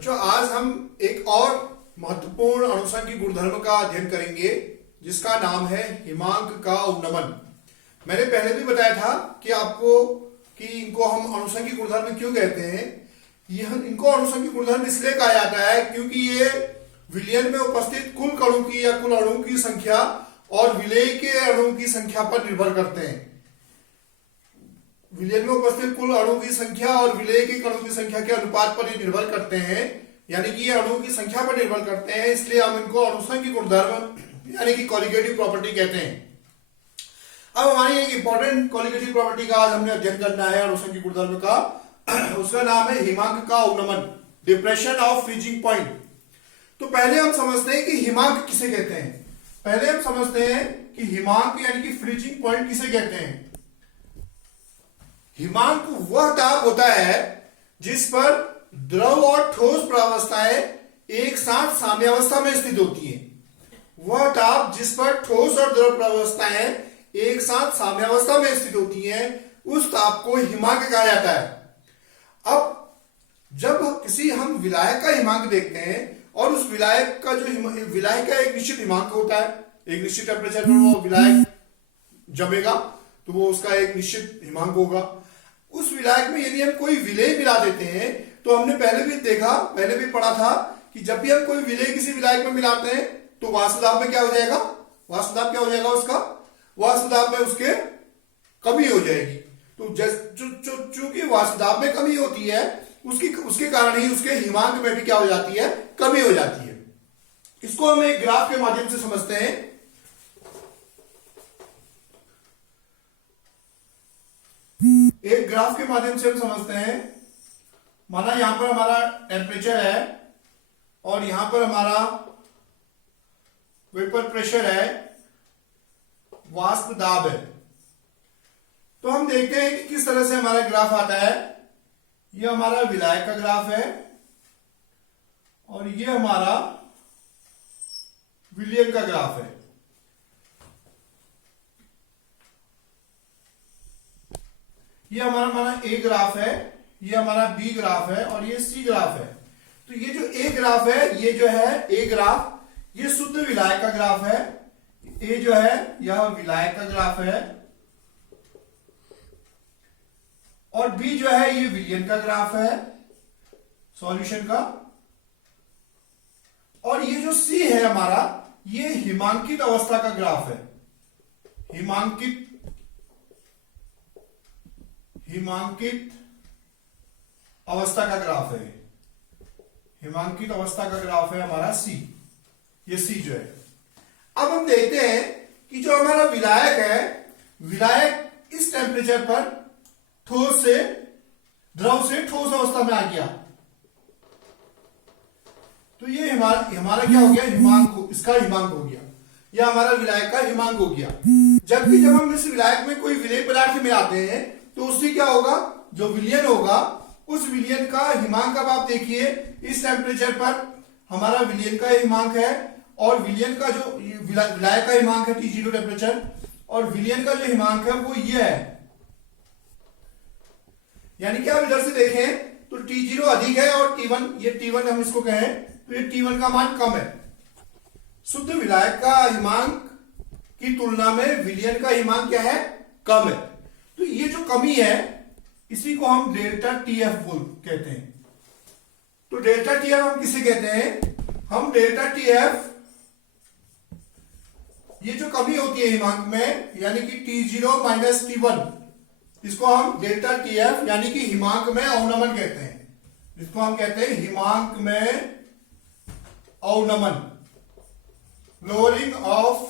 बच्चों आज हम एक और महत्वपूर्ण अणुसंख्यिकी गुणधर्म का अध्ययन करेंगे जिसका नाम है हिमांक का अवनमन। मैंने पहले भी बताया था कि आपको कि इनको हम अणुसंख्यिकी गुणधर्म क्यों कहते हैं। इनको अणुसंख्यिकी गुणधर्म इसलिए कहा जाता है क्योंकि ये विलयन में उपस्थित कुल कणों की या कुल अणुओं की संख्या और विलेय के अणुओं की संख्या पर निर्भर करते हैं। विलयन में उपस्थित कुल अणुओं की संख्या और विलेय के कणों की संख्या के अनुपात पर ये निर्भर करते हैं, यानी कि ये अणुओं की संख्या पर निर्भर करते हैं, इसलिए हम इनको अणुसंख्यिकी गुणधर्म यानी कि कॉलिगेटिव प्रॉपर्टी कहते हैं। अब हमारी एक इंपॉर्टेंट कॉलिगेटिव प्रॉपर्टी का आज हमने अध्ययन करना है अणुसंख्यिकी गुणधर्म का। उसका नाम है हिमांक का अवनमन, डिप्रेशन ऑफ फ्रीजिंग पॉइंट। तो पहले हम समझते हैं कि हिमांक किसे कहते हैं। पहले हम समझते हैं कि हिमांक यानी कि फ्रीजिंग पॉइंट किसे कहते हैं। हिमांक वह ताप होता है जिस पर द्रव और ठोस प्रावस्थाएं एक साथ साम्यावस्था में स्थित होती हैं। वह ताप जिस पर ठोस और द्रव प्रावस्थाएं एक साथ साम्यावस्था में स्थित होती हैं, उस ताप को हिमांक कहा जाता है। अब जब किसी हम विलायक का हिमांक देखते हैं और उस विलायक का विलायक का एक निश्चित हिमांक होता है, एक निश्चित टेम्परेचर पर वो विलायक जमेगा तो वो उसका एक निश्चित हिमांक होगा। उस विलायक में यदि हम कोई विलेय मिला देते हैं तो हमने पहले भी पढ़ा था कि जब भी हम कोई विलेय किसी विलायक में मिलाते हैं तो वाष्पदाब में क्या हो जाएगा, उसका वाष्पदाब में उसके कमी हो जाएगी। तो चूंकि वाष्पदाब में कमी होती है उसके कारण ही उसके हिमांक में भी क्या हो जाती है, कमी हो जाती है। इसको हम एक ग्राफ के माध्यम से समझते हैं। एक ग्राफ के माध्यम से हम समझते हैं। माना यहां पर हमारा टेम्परेचर है और यहां पर हमारा वेपर प्रेशर है, वाष्प दाब है। तो हम देखते हैं कि किस तरह से हमारा ग्राफ आता है। यह हमारा विलायक का ग्राफ है और यह हमारा विलयन का ग्राफ है। ये हमारा ए ग्राफ है, ये हमारा बी ग्राफ है और ये सी ग्राफ है। तो ये जो ए ग्राफ है, ये जो है ए ग्राफ, ये शुद्ध विलायक का ग्राफ है। ए जो है यह विलायक का ग्राफ है और बी जो है ये विलयन का ग्राफ है, सॉल्यूशन का। और ये जो सी है हमारा, ये हिमांकित अवस्था का ग्राफ है। हिमांकित अवस्था का ग्राफ है। हिमांकित अवस्था का ग्राफ है हमारा सी, ये सी जो है। अब हम देखते हैं कि जो हमारा विलायक है, विलायक इस टेम्परेचर पर द्रव से ठोस अवस्था में आ गया तो ये हमारा क्या हो गया, इसका हिमांक हो गया, यह हमारा विलायक का हिमांक हो गया। जबकि जब हम इस विलायक में कोई विलेय पदार्थ मिलाते हैं तो उससे क्या होगा, जो विलयन होगा उस विलयन का हिमांक, अब आप देखिए इस टेम्परेचर पर हमारा विलयन का हिमांक है और विलयन का जो विलायक का हिमांक है T0 टेम्परेचर, और विलयन का जो हिमांक है वो ये है। यानी कि आप इधर से देखें तो T0 अधिक है और T1, ये T1 हम इसको कहें तो ये T1 का मान कम है। शुद्ध विलायक का हिमांक की तुलना में विलयन का हिमांक क्या है, कम है। तो ये जो कमी है इसी को हम डेल्टा TF कहते हैं। तो डेल्टा TF हम किसे कहते हैं, हम डेल्टा TF, ये जो कमी होती है हिमांक में यानी कि T0 माइनस T1, इसको हम डेल्टा TF यानी कि हिमांक में अवनमन कहते हैं। इसको हम कहते हैं हिमांक में अवनमन, लोअरिंग ऑफ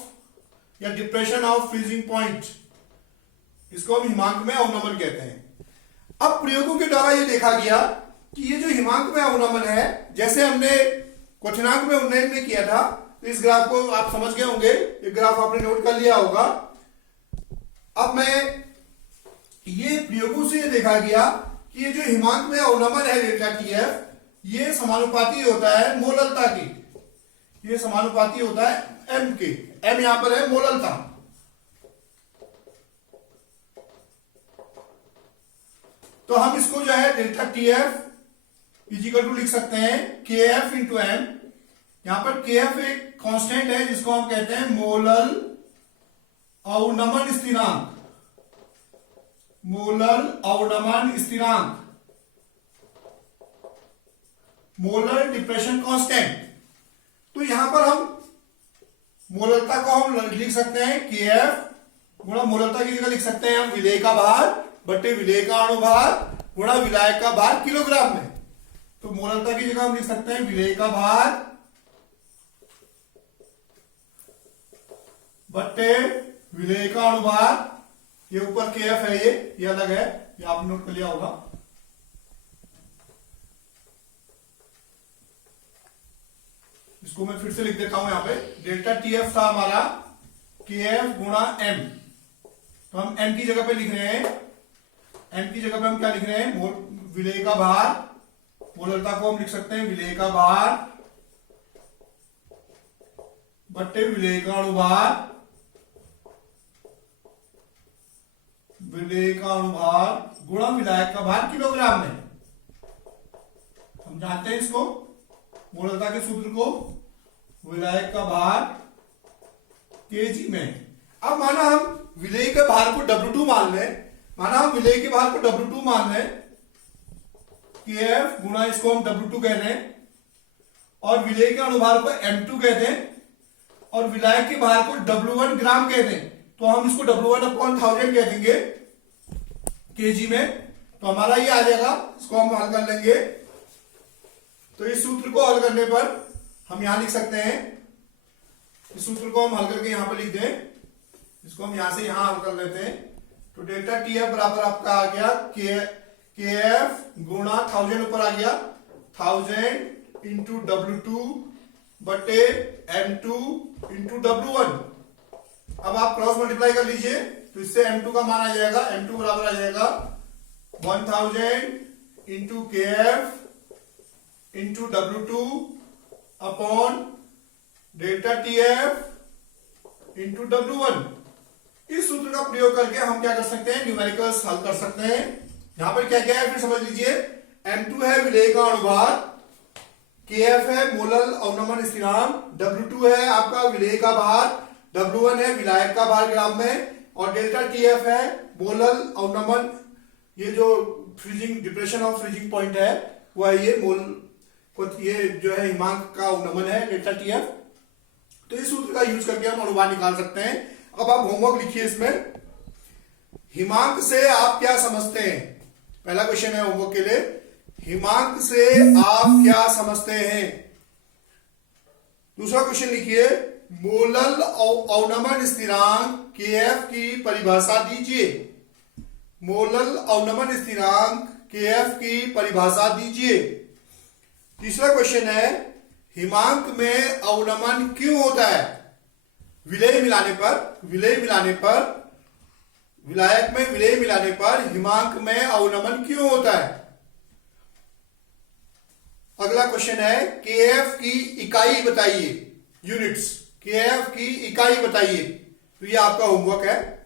या डिप्रेशन ऑफ फ्रीजिंग पॉइंट, इसको हम हिमांक में अवनमन कहते हैं। अब प्रयोगों के द्वारा ये देखा गया कि ये जो हिमांक में अवनमन है, जैसे हमने क्वथनांक में उन्नयन में किया था, तो इस ग्राफ को आप समझ गए होंगे, ये ग्राफ आपने नोट कर लिया होगा। अब ये प्रयोगों से ये देखा गया कि ये जो हिमांक में अवनमन है डेल्टा TF, ये समानुपाती होता है मोललता की। ये समानुपाती होता है m के। m यहां पर है मोललता। तो हम इसको जो है डेल्टा TF इजिकल टू लिख सकते हैं के एफ इंटू एम। यहां पर के एफ एक कांस्टेंट है जिसको हम कहते हैं मोलल अवनमन स्थिरांक, मोलल अवनमन स्थिरांक, मोलर डिप्रेशन कांस्टेंट। तो यहां पर हम मोलरता को हम लिख सकते हैं के एफ गुणा मोलरता की जगह लिख सकते हैं हम विलेय का भार बटे विलेय का अणुभार गुणा विलायक का भार किलोग्राम में। तो मोलरता की जगह हम लिख सकते हैं विलेय का भार बटे विलेय का अणुभार। ये ऊपर के एफ है, ये अलग है, ये आपने नोट कर लिया होगा। इसको मैं फिर से लिख देता हूं यहां पे। डेल्टा टी एफ था हमारा के एफ गुणा एम, तो हम एम की जगह पे लिख रहे हैं, एम की जगह पे हम क्या लिख रहे हैं, विलेय का भार। मोलरता को हम लिख सकते हैं विलेय का भार बट्टे विलेय का अणुभार, विलेय का अणुभार गुणा विलायक का भार किलोग्राम में। हम जानते हैं इसको मोलरता के सूत्र को, विलायक का भार केजी में। अब माना हम विलेय के भार को W2 मान लें, माना हम विलेय के भार को W2 मान लें, KF गुणा इसको हम W2 कह दें और विलेय के अणुभार को M2 कह दें और विलायक के भार को W1 ग्राम कह दें, तो हम इसको W1/1000 कह देंगे केजी में। तो हमारा ये आ जाएगा, इसको हम हल कर लेंगे। तो इस सूत्र को हल करने पर हम यहां लिख सकते हैं, इस सूत्र को हम हल करके यहां पर लिख दें, इसको हम यहां से यहां हल कर लेते हैं। तो डेल्टा टी एफ बराबर आपका आ गया के एफ गुणा 1000 ऊपर आ गया 1000 इंटू W2 बटे M2 इंटू W1। अब आप क्रॉस मल्टीप्लाई कर लीजिए तो इससे M2 का मान आ जाएगा, M2 बराबर आ जाएगा 1000 इंटू के F into W2 upon delta T F into W1। इस सूत्र का प्रयोग करके हम क्या कर सकते हैं, न्यूमेरिकल्स हल कर सकते हैं। यहां पर क्या क्या है फिर समझ लीजिए। M2 है विलेय का अणुभार, KF है मोलल अवनमन स्थिरांक, W2 है आपका विलेय का भार, W1 है विलायक का भार ग्राम में और डेल्टा TF है मोलल अवनमन, ये जो freezing depression of freezing point है वो है ये ये जो है हिमांक का अवनमन है डेल्टा TF। तो इस सूत्र का यूज करके हम अणुभार निकाल सकते हैं। अब आप होमवर्क लिखिए इसमें, हिमांक से आप क्या समझते हैं। पहला क्वेश्चन है होमवर्क के लिए, हिमांक से आप क्या समझते हैं। दूसरा क्वेश्चन लिखिए, मोलल अवनमन स्थिरांक KF की परिभाषा दीजिए। मोलल अवनमन स्थिरांक KF की परिभाषा दीजिए। तीसरा क्वेश्चन है, हिमांक में अवनमन क्यों होता है। विलेय मिलाने पर विलायक में विलेय मिलाने पर हिमांक में अवनमन क्यों होता है। अगला क्वेश्चन है, KF की इकाई बताइए, यूनिट्स, KF की इकाई बताइए। तो ये आपका होमवर्क है।